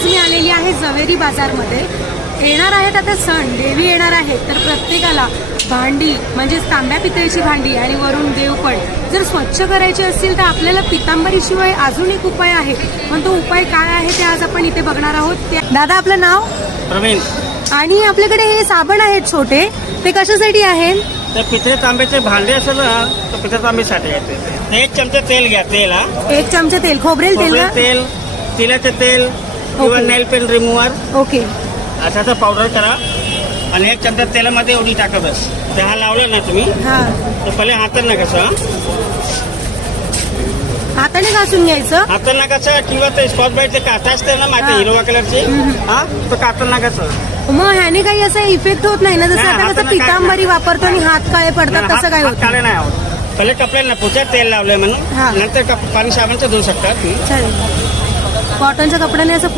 आज मी आलेली आहे जवेरी बाजारमध्ये. येणार आहेत आता सण, देवी येणार आहेत, तर प्रत्येकाला भांडी म्हणजेच तांब्या पितळीची भांडी आणि वरून देवपण जर स्वच्छ करायची असतील तर आपल्याला पितांबरीशिवाय अजून एक उपाय आहे. पण तो उपाय काय आहे ते आज आपण इथे बघणार आहोत. दादा आपलं नाव? प्रवीण. आणि आपल्याकडे हे साबण आहेत छोटे, ते कशासाठी आहेत? तर पितळे तांब्याचे भांडे असेल ना तर पितळे तांब्यासाठी येते. 1 चमचा तेल घ्या. तेल 1 चमचा तेल, खोबरेल तेल खोबरेल का? तेल, तिळाचे तेल किंवा ओके. नेल पेन रिमूव्हर ओके. असाचा पावडर करा आणि 1 चमचा तेलामध्ये एवढी टाका बस. ते हा लावला ना तुम्ही हा, तर पहिले हातांना कसं हाताने घासून घ्यायचं. हातांना कसं किंवा ते स्कॉच ब्राईटचे काटा असते ना माहिती हा. हिरवा कलरचे हा तो कातांना कसं मग ह्याने काही असा इफेक्ट होत नाही ना? जसं नाही, आता कसं हाताला काय पितांबरी वापरतो आणि हात काळे पडतात तसं काही होत काळे नाही आहोत. पहिले कपड्यांना पुढच्या तेल लावलंय हा. म्हणून नंतर पाणी साबणचं धुवू शकतात. चालेल. कॉटनच्या कपड्याने असं